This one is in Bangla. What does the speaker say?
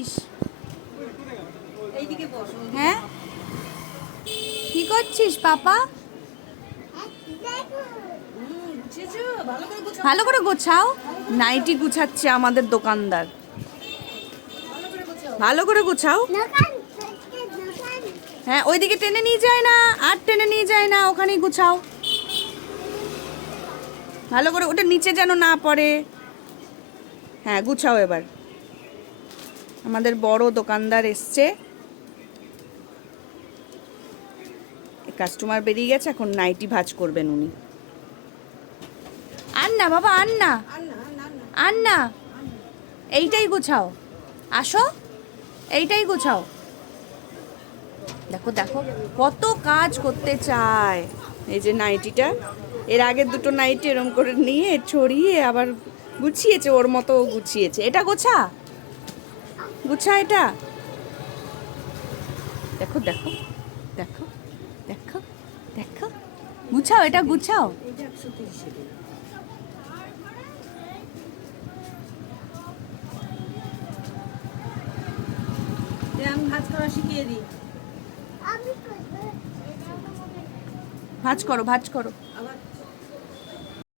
করছিস? হ্যাঁ, কি করছিস পাপা? ভালো করে গোছাও। নাইটি গুছাচ্ছে আমাদের দোকানদার। ভালো করে গোছাও। হ্যাঁ, ওইদিকে টেনে নিয়ে যায় না, আর টেনে নিয়ে যায় না, ওখানেই গুছাও ভালো করে, ওটা নিচে যেন না পড়ে। হ্যাঁ, গুছাও এবার। আমাদের বড় দোকানদার এসছে, কাস্টমার বেরিয়ে গেছে, এখন নাইটি ভাঁজ করবেন উনি। আন না বাবা, আন না, আন না, এইটাই গুছাও। আসো, এইটাই গুছাও। দেখো দেখো কত কাজ করতে চায়। এই যে নাইটিটা, এর আগের দুটো নাইটি এরম করে নিয়ে ছড়িয়ে আবার গুছিয়েছে, ওর মতো গুছিয়েছে। এটা গোছা, গুছা এটা। দেখো দেখো দেখো দেখো দেখো, গুছাও, এটা গুছাও। আমি ভাজ করা শিখিয়ে দিই। ভাঁজ করো, ভাঁজ করো। আবার